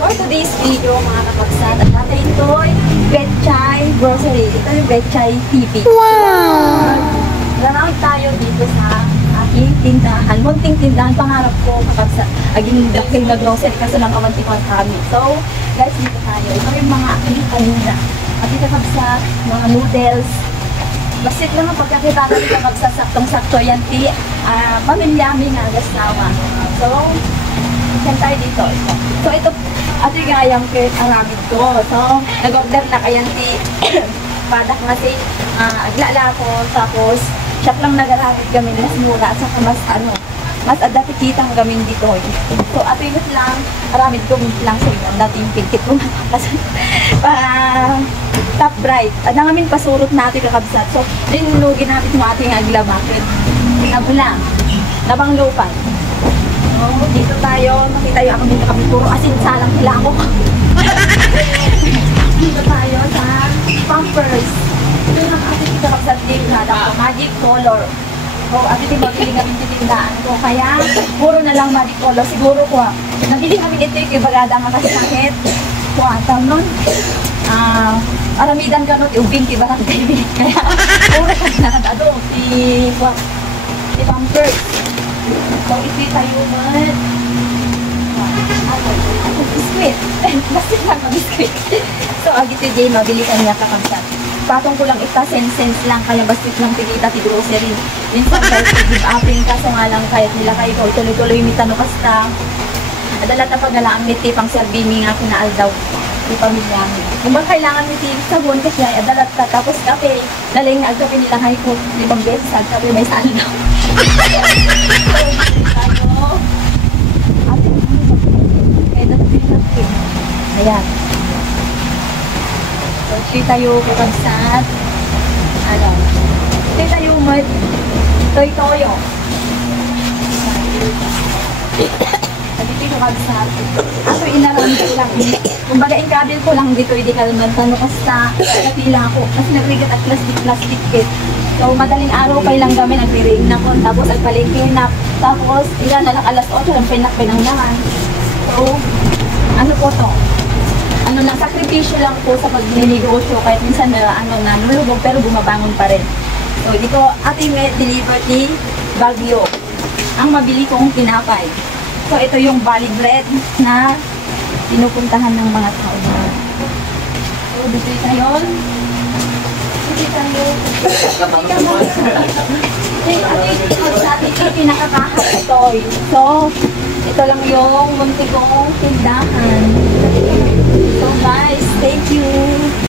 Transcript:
For today's video, mga kapagsan, at natin ito'y Betchay Grocery. Ito yung Betchay TV. Wow! Narawag tayo dito sa aking tindahan. Munting tindahan, pangarap ko kapagsan. Aging daking na grocery kasi lang kamantikon kami. So, guys, dito tayo. Ito yung mga aking paninda. At dito kapagsan, mga noodles. Basit lang ang pagkakita natin kapagsan, saktong-sakto yan. Pamilyami nga, gasawa. So, yan tayo dito. So, ito, ito yung gayang aramid ko. So, nag-order na kayan padak kasi aglala ko. Tapos, siya lang nag-aramid kami mas mura. At saka mas mas adapititang gamin dito. So, ito yung lang, aramid ko lang sa inyo. Dating pintit ko matakasan. Top bright. At namin pasurot natin kakabsat. So, rinunugin natin yung ating aglamakit. Nabulang. Nabang lupan. So, dito tayo. Makita yung ako dito kami. Puro asinsalang sila ako. Dito tayo sa Pampers. Ito yung ating kakabsat din. Magic color. So, at ito mabili kami titindaan ko. Kaya, puro na lang magic color. Siguro ko nabili kami ito yung ibagada nga kasi sakit. Kuwataw nun. Aramidan ka nun, ubing kibarang kayo. Kaya, puro ka na doon. Si Pampers. So, ito tayo man. Biskuit. Basit lang ang biskuit. So, agito Jay, mabili ka niya kakabsat. Patong ko lang ita, sense lang, kaya basit lang tigita ti grocery. Minsan guys, give upping kaso nga lang kahit nila kayo, tuloy-tuloy mitano kasta. Adalat na pagalaang niti pang servimi nga kinaal daw. Di pamilya mo. Kung ba kailangan mo yung sabon kasi ay adalat ka, tapos kape, naling nga kape nila kayo po, ibang beses, kape may saan daw. Ayan. So, ito tayo kapagsat. Ito tayo toy-toyo. Sabi ito kapagsat. Ato inaroon ko lang. Kumbaga inkabil ko lang dito, hindi kalman. Tano kasta, natila ko. Kasi nagrigat at plastic kit. So, madaling araw kayo lang kami nagre-rain na po. Tapos, agpalingkin na. Tapos, ilan na lang alas 8 lang pinakpinanglangan. So, ano po to? Sakripisyo lang po sa pag-negosyo. Kahit minsan nalulubog pero bumabangon pa rin. So, dito ating deliver ni Baguio. Ang mabili kong tinapay. So, ito yung Bali bread na pinupuntahan ng mga tao. So, dito tayo. Ito pinakakahat ito. So, ito lang yung munti kong tindahan.